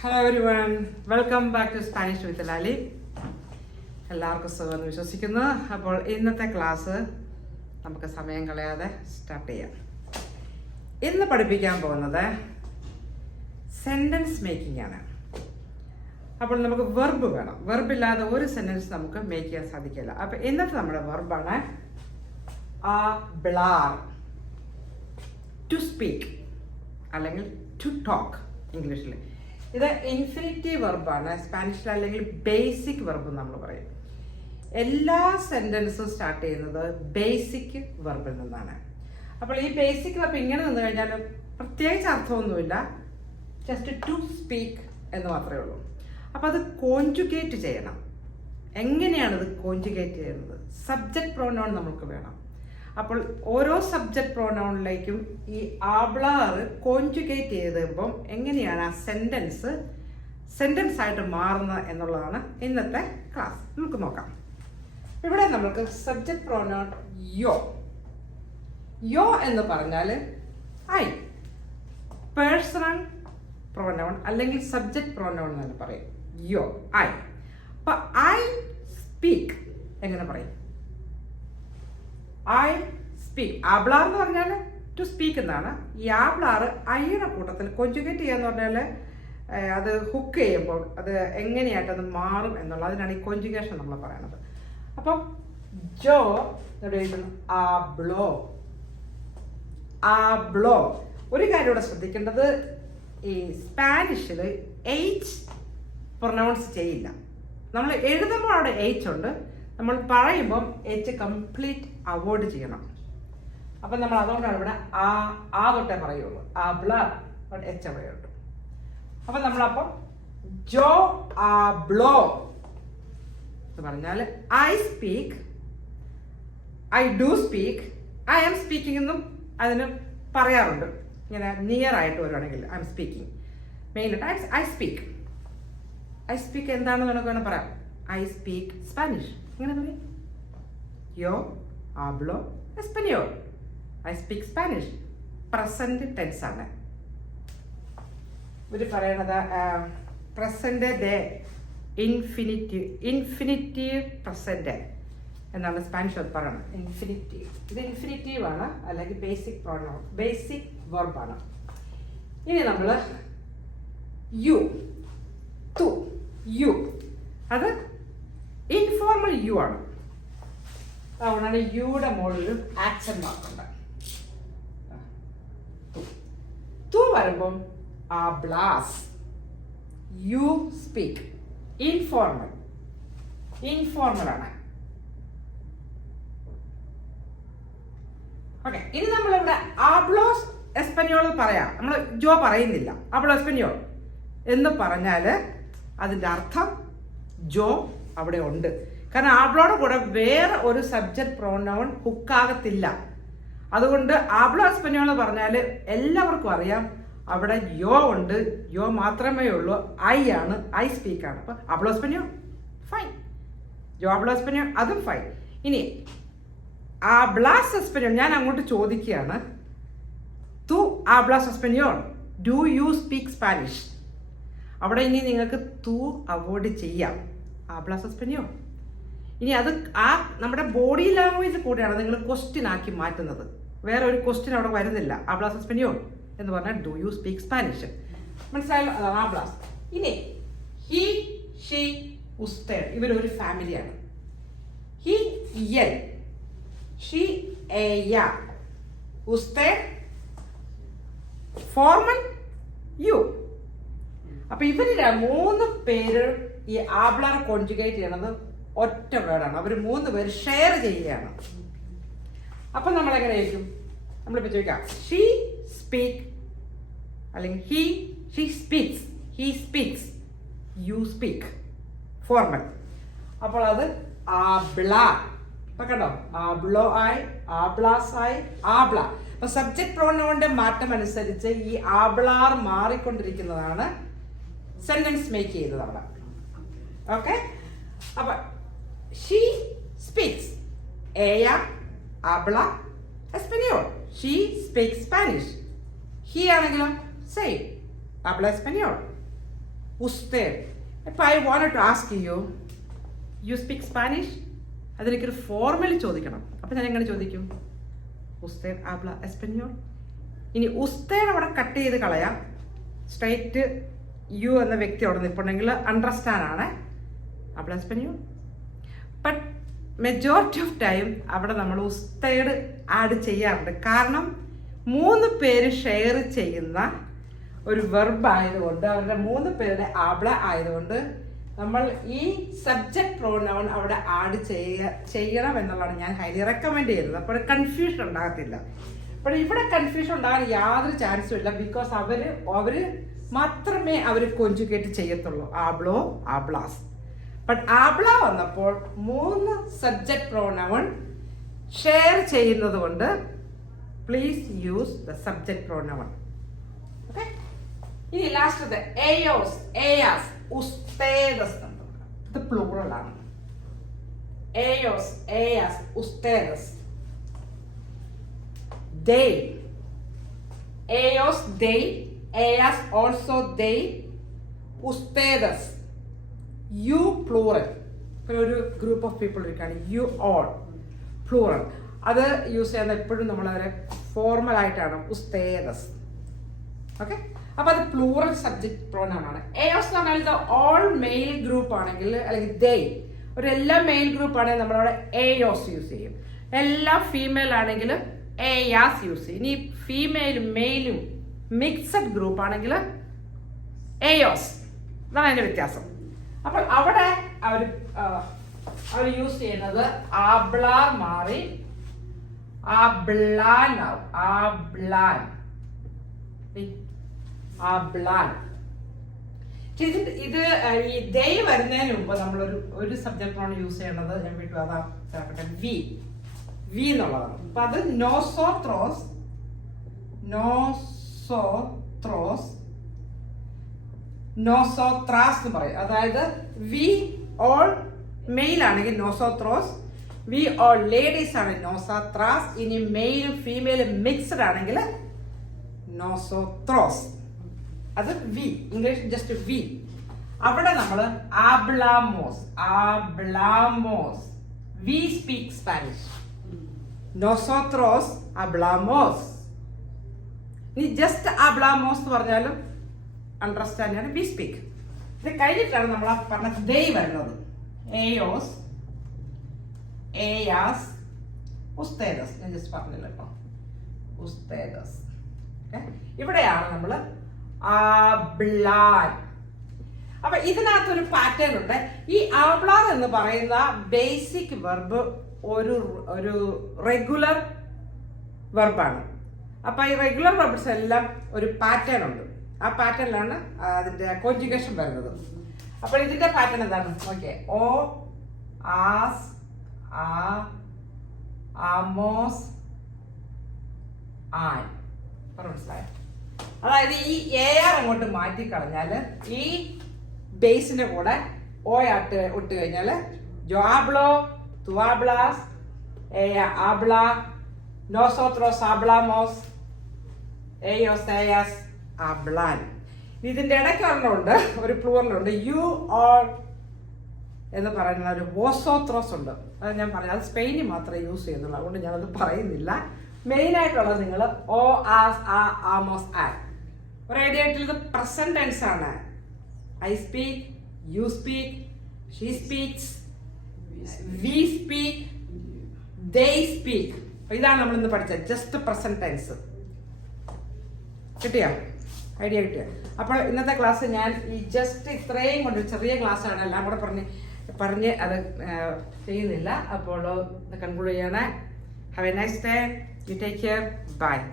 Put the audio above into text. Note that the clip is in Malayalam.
Hello everyone, welcome back to Spanish with Lali. എല്ലാവർക്കും സുഖമെന്ന് വിശ്വസിക്കുന്നു. അപ്പോൾ ഇന്നത്തെ ക്ലാസ് നമുക്ക് സമയം കളയാതെ സ്റ്റാർട്ട് ചെയ്യാം. ഇന്ന് പഠിപ്പിക്കാൻ പോകുന്നത് സെൻറ്റൻസ് മേക്കിംഗ് ആണ്. അപ്പോൾ നമുക്ക് വെർബ് വേണം. വെർബ് ഇല്ലാതെ ഒരു സെൻറ്റൻസ് നമുക്ക് മേക്ക് ചെയ്യാൻ സാധിക്കില്ല. അപ്പോൾ ഇന്നത്തെ നമ്മുടെ വെർബാണ് hablar, ടു സ്പീക്ക് അല്ലെങ്കിൽ ടു ടോക്ക് ഇംഗ്ലീഷിൽ. ഇത് ഇൻഫിനിറ്റീവ് വെർബാണ്. സ്പാനിഷിൽ അല്ലെങ്കിൽ ബേസിക് വെർബ് നമ്മൾ പറയും. എല്ലാ സെൻറ്റൻസും സ്റ്റാർട്ട് ചെയ്യുന്നത് ബേസിക് വെർബിൽ നിന്നാണ്. അപ്പോൾ ഈ ബേസിക് വെർബ് ഇങ്ങനെ നിന്ന് കഴിഞ്ഞാൽ പ്രത്യേകിച്ച് അർത്ഥമൊന്നുമില്ല, ജസ്റ്റ് ടു സ്പീക്ക് എന്ന് മാത്രമേ ഉള്ളൂ. അപ്പോൾ അത് കോൺജുഗേറ്റ് ചെയ്യണം. എങ്ങനെയാണത് കോൺജുഗേറ്റ് ചെയ്യുന്നത്? സബ്ജക്റ്റ് പ്രോനൗൺ നമുക്ക് വേണം. അപ്പോൾ ഓരോ സബ്ജക്റ്റ് പ്രോനൗണിലേക്കും ഈ ആബ്ലാർ കോൺജുഗേറ്റ് ചെയ്തപ്പം എങ്ങനെയാണ് ആ സെൻറ്റൻസ് ആയിട്ട് മാറുന്നത് എന്നുള്ളതാണ് ഇന്നത്തെ ക്ലാസ്. നമുക്ക് നോക്കാം. ഇവിടെ നമുക്ക് സബ്ജക്റ്റ് പ്രോനൗൺ യോ എന്ന് പറഞ്ഞാൽ ഐ, പേഴ്സണൽ പ്രോനൗൺ അല്ലെങ്കിൽ സബ്ജക്റ്റ് പ്രോനൗൺ എന്ന് പറയും. യോ, ഐ. അപ്പൊ ഐ സ്പീക്ക് എങ്ങനെ പറയും? I speak. ആബ്ലാർ എന്ന് പറഞ്ഞാൽ ടു സ്പീക്ക് എന്നാണ്. ഈ ആബ്ലാർ ഐയുടെ കൂട്ടത്തിൽ കോൺജുഗേറ്റ് ചെയ്യാന്ന് പറഞ്ഞാൽ അത് ഹുക്ക് ചെയ്യുമ്പോൾ അത് എങ്ങനെയായിട്ടത് മാറും എന്നുള്ള അതിനാണ് ഈ കോൺജുഗേഷൻ നമ്മൾ പറയണത്. അപ്പം ജോ ആബ്ലോ, ആബ്ലോ. ഒരു കാര്യം ഇവിടെ ശ്രദ്ധിക്കേണ്ടത്, ഈ സ്പാനിഷിൽ എച്ച് പ്രൊനൗൺസ് ചെയ്യില്ല. നമ്മൾ എഴുതുമ്പോൾ അവിടെ എച്ച് ഉണ്ട്, നമ്മൾ പറയുമ്പം എച്ച് കംപ്ലീറ്റ് അവോയ്ഡ് ചെയ്യണം. അപ്പം നമ്മൾ അതുകൊണ്ടാണ് ഇവിടെ ആ തൊട്ടേ പറയുള്ളൂ. ആബ്ല എച്ച് പറയുള്ളൂ. അപ്പം നമ്മളപ്പം ജോ ആബ്ലോ എന്ന് പറഞ്ഞാൽ I speak, I do speak, I am speaking എന്നും അതിന് പറയാറുണ്ട്. ഇങ്ങനെ നിയർ ആയിട്ട് വരുവാണെങ്കിൽ ഐ എം സ്പീക്കിംഗ്. മെയിനായിട്ട് ഐ സ്പീക്ക്. ഐ സ്പീക്ക് എന്താണെന്ന് നമുക്ക് വേണം പറയാം. I speak Spanish. എങ്ങനെ പറയും? യോ ആബ്ലോ എസ്പെനിയോൾ. I speak Spanish. Present tense ആണ്. ഇവർ പറയണത് പ്രസന്റ് ഡേ ഇൻഫിനിറ്റീവ് പ്രസന്റ് എന്നാണ് സ്പാനിഷ് പറയണത്. ഇൻഫിനിറ്റീവ്. ഇത് ഇൻഫിനിറ്റീവ് ആണ് അല്ലെങ്കിൽ ബേസിക് പ്രോനൗൺ, ബേസിക് വെർബാണ്. ഇനി നമ്മൾ യു, തു, യു, അത് ഇൻഫോർമൽ യു ആണ്. അതുകൊണ്ടാണ് യുടെ മുകളിൽ ആക്സന്റ് മാർക്കുണ്ട്. തു വരുമ്പം ആബ്ലാസ്, യു സ്പീക്ക്. ഇൻഫോർമൽ, ഇൻഫോർമൽ ആണ്. ഓക്കെ, ഇനി നമ്മളിവിടെ ആബ്ലോസ് എസ്പെനിയോൾ പറയാം. നമ്മൾ ജോ പറയുന്നില്ല. ആബ്ലോ എസ്പെനിയോൾ എന്ന് പറഞ്ഞാൽ അതിൻ്റെ അർത്ഥം ജോ അവിടെ ഉണ്ട്. കാരണം ആബ്ലോയുടെ കൂടെ വേറെ ഒരു സബ്ജക്റ്റ് പ്രോനൗൺ ഹുക്കാകത്തില്ല. അതുകൊണ്ട് ആബ്ലോ എസ്പെനിയോൾ എന്ന് പറഞ്ഞാൽ എല്ലാവർക്കും അറിയാം അവിടെ യോ ഉണ്ട്. യോ മാത്രമേ ഉള്ളൂ. ഐ ആണ്, ഐ സ്പീക്ക് ആണ്. അപ്പൊ ആബ്ലോ എസ്പെനിയോൾ ഫൈൻ. ജോ ആബ്ലോ എസ്പെനിയോൾ അതും ഫൈൻ. ഇനി ആബ്ലാസ് എസ്പെനിയോൾ ഞാൻ അങ്ങോട്ട് ചോദിക്കുകയാണ്, തു ആബ്ലാസ് എസ്പെനിയോൾ, ഡു യു സ്പീക്ക് സ്പാനിഷ്? അവിടെ ഇനി നിങ്ങൾക്ക് തു അവോയ്ഡ് ചെയ്യാം. ആബ്ലാസ് എസ്പെനിയോൾ. ഇനി അത് നമ്മുടെ ബോഡി ലാംഗ്വേജ് കൂടെയാണ് നിങ്ങൾ ക്വസ്റ്റ്യൻ ആക്കി മാറ്റുന്നത്. വേറെ ഒരു ക്വസ്റ്റ്യൻ അവിടെ വരുന്നില്ല. ആബ്ലാസ് എസ്പെനിയോൾ എന്ന് പറഞ്ഞാൽ ഡു യു സ്പീക്ക് സ്പാനിഷ്. മനസ്സിലായല്ലോ? അതാണ് ആബ്ലാസ്. ഇനി ഹി, ഷീ, ഉസ്തേർ ഇവരൊരു ഫാമിലിയാണ്. ഹി എൽ, ഷീ എയ, ഉസ്തേർ ഫോർമൽ യു. അപ്പൊ ഇവരുടെ മൂന്ന് പേര് ഈ ആബ്ലാർ കോൺജുഗേറ്റ് ചെയ്യണത് ഒറ്റ വേർഡാണ്. അവർ മൂന്ന് പേര് ഷെയർ ചെയ്യുകയാണ്. അപ്പൊ നമ്മൾ എങ്ങനെയായിരിക്കും? നമ്മളിപ്പോ ചോദിക്കാം ഷീ സ്പീക്ക് അല്ലെങ്കിൽ she speaks, he speaks, you speak formal. അപ്പോൾ അത് ആബ്ല. ഇപ്പൊ കണ്ടോ? ആബ്ലോ ആയി, ആബ്ലാസ് ആയി, ആബ്ല. അപ്പൊ സബ്ജക്ട് പ്രോനൗണിന്റെ മാറ്റം അനുസരിച്ച് ഈ ആബ്ലാർ മാറിക്കൊണ്ടിരിക്കുന്നതാണ് സെന്റൻസ് മേക്ക് ചെയ്യുന്നത് അവിടെ. ഓക്കെ, അപ്പൊ she speaks, ella habla español, she speaks Spanish. He ആണെങ്കിലോ same, habla español. usted. If I wanted to ask you, you speak Spanish? അതെനിക്കൊരു ഫോർമലി ചോദിക്കണം. അപ്പം ഞാൻ എങ്ങനെ ചോദിക്കും? usted habla español? ഇനി usted അവിടെ കട്ട് ചെയ്ത് കളയാം. സ്ട്രൈറ്റ് യു എന്ന വ്യക്തി അവിടെ നിൽപ്പുണ്ടെങ്കിൽ അണ്ടർസ്റ്റാൻഡ് ആണ് habla español. But majority of time അവിടെ നമ്മൾ usted ആഡ് ചെയ്യാറുണ്ട്. കാരണം 3 പേര് ഷെയർ ചെയ്യുന്ന ഒരു വെർബ് ആയതുകൊണ്ട്, അവരുടെ 3 പേരുടെ habla ആയതുകൊണ്ട് നമ്മൾ ഈ സബ്ജക്ട് പ്രോനൗൺ അവിടെ ആഡ് ചെയ്യണം എന്നുള്ളതാണ് ഞാൻ ഹൈലി റെക്കമെൻഡ് ചെയ്യുന്നത്. അപ്പോൾ കൺഫ്യൂഷൻ ഉണ്ടാകത്തില്ല. അപ്പോൾ ഇവിടെ കൺഫ്യൂഷൻ ഉണ്ടാകാൻ യാതൊരു ചാൻസും ഇല്ല. ബിക്കോസ് അവർ മാത്രമേ അവർ കോഞ്ചുഗേറ്റ് ചെയ്യത്തുള്ളൂ. ആബ്ലോ, ആബ്ലാസ്. ബട്ട് ആബ്ല വന്നപ്പോൾ 3 സബ്ജക്ട് പ്രോനൗൺ ഷെയർ ചെയ്യുന്നത് കൊണ്ട് please use the subject pronoun. Okay. ഇനി ലാസ്റ്റത്തെ എയോസ്, എയാസ്, ustedes. ഇത് പ്ലൂറൽ ആണ്. ellos, ellas, ustedes. They. ellos, they. ellas, also they. ustedes. You plural. ഒരു ഗ്രൂപ്പ് ഓഫ് പീപ്പിൾ ഇരിക്കുകയാണ്. You all plural. അത് യൂസ് ചെയ്യുന്ന എപ്പോഴും നമ്മളവരെ ഫോർമൽ ആയിട്ടാണ് ustedes. ഓക്കെ. അപ്പൊ അത് പ്ലൂറൽ സബ്ജക്ട് പ്രോനൗൺ ആണ്. എയോസ് എന്ന് പറഞ്ഞാൽ ഇത് ഓൾ മെയിൽ ഗ്രൂപ്പ് ആണെങ്കിൽ, അല്ലെങ്കിൽ ദേ ഒരു എല്ലാ മെയിൽ ഗ്രൂപ്പ് ആണെങ്കിൽ നമ്മളവിടെ എയോസ് യൂസ് ചെയ്യും. എല്ലാ ഫീമെയിൽ ആണെങ്കിൽ എയാസ് യൂസ് ചെയ്യും. ഇനി ഫീമെയിലും മെയിലും മിക്സഡ് ഗ്രൂപ്പ് ആണെങ്കിൽ എയോസ്. അതാണ് അതിന്റെ വ്യത്യാസം. അപ്പോൾ അവിടെ അവർ യൂസ് ചെയ്യുന്നത് ആബ്ല മാറി ആബ്ലാൻ ആവും. ആബ്ലാൻ. ഇത് ഈ ദേ വരുന്നതിന് മുമ്പ് നമ്മൾ ഒരു സബ്ജക്ട് പ്രോൺ യൂസ് ചെയ്യേണ്ടത് ഞാൻ വിട്ടു. അതാ വി, വി എന്നുള്ളതാണ്. അപ്പൊ അത് നോസോത്രോസ്, നോസോത്രോസ്, നോസോത്രാസ് എന്ന് പറയും. അതായത് വി ഓൾ മെയിൽ ആണെങ്കിൽ നോസോത്രോസ്, വി ഓൾ ലേഡീസ് ആണെങ്കിൽ നോസോത്രാസ്. ഇനി മെയിലും ഫീമെയിലും മിക്സ്ഡ് ആണെങ്കിൽ നോസോത്രോസ്. അത് വി, ഇംഗ്ലീഷ് ജസ്റ്റ് വി. അവിടെ നമ്മൾ ആബ്ലാമോസ്, ആബ്ലാമോസ്. We speak Spanish. നോസോത്രോസ് ആബ്ലാമോസ്. ഇനി ജസ്റ്റ് ആബ്ലാമോസ് എന്ന് പറഞ്ഞാലും അണ്ടർസ്റ്റാൻഡ് ആണ്. We speak. ഇത് കഴിഞ്ഞിട്ടാണ് നമ്മൾ ആ പറഞ്ഞ ദേ വരുന്നത്. എയോസ്, എയാസ്, ഉസ്തേദസ്. ഞാൻ ജസ്റ്റ് പറഞ്ഞില്ല കേട്ടോ, ഉസ്തേദസ്. ഇവിടെയാണ് നമ്മൾ ആബ്ലാൻ. അപ്പൊ ഇതിനകത്തൊരു പാറ്റേൺ ഉണ്ട്. ഈ ആബ്ലാൻ എന്ന് പറയുന്ന ബേസിക് വെർബ് ഒരു റെഗുലർ വെർബാണ്. അപ്പൊ ഈ റെഗുലർ വെർബ്സ് എല്ലാം ഒരു പാറ്റേൺ ഉണ്ട്. ആ പാറ്റേണിലാണ് അതിന്റെ കോഞ്ചുഗേഷൻ വരുന്നത്. അപ്പോൾ ഇതിന്റെ പാറ്റേൺ എന്താണ്? ഓക്കെ. ഓ, ആസ്, ആ, ആമോസ്, ആൻ. മനസ്സിലായോ? അതായത് ഈ AR അങ്ങോട്ട് മാറ്റിക്കളഞ്ഞാൽ ഈ ബേസിന്റെ കൂടെ ഓ ആട്ട് ഇട്ട് കഴിഞ്ഞാൽ yo hablo, tú hablas, ella habla, nosotros hablamos, ellos, ellas hablan. ഇതിന്റെ ഇടയ്ക്ക് ഒരെണ്ണമുണ്ട്, ഒരു പ്ലൂറലുണ്ട്. യു ഓൾ എന്ന് പറയുന്ന ഒരു വോസോത്രോസ് ഉണ്ട്. അത് ഞാൻ പറയാം, അത് സ്പെയിനിൽ മാത്രമേ യൂസ് ചെയ്യുന്നുള്ളൂ, അതുകൊണ്ട് ഞാനത് പറയുന്നില്ല. മെയിൻ ആയിട്ടുള്ളത് നിങ്ങൾ ഓ, ആസ്, ആ, ആമോസ്, ആ. ഒരു ഐഡിയ ആയിട്ടുള്ള ഇത് പ്രസന്റ് ടെൻസ് ആണ്. I speak, you speak, she speaks, V speak, they speak. ഇതാണ് നമ്മൾ ഇന്ന് പഠിച്ചത്, ജസ്റ്റ് പ്രസന്റ് ടെൻസ്. കിട്ടിയോ? ഐഡിയ കിട്ടിയോ? അപ്പോൾ ഇന്നത്തെ ക്ലാസ് ഞാൻ ഈ ജസ്റ്റ് ഇത്രയും കൊണ്ട്, ചെറിയ ക്ലാസ്സാണ്, എല്ലാം കൂടെ പറഞ്ഞ് അത് ചെയ്യുന്നില്ല. അപ്പോൾ കൺക്ലൂഡ് ചെയ്യണേ. Have A nice day. You take care. Bye.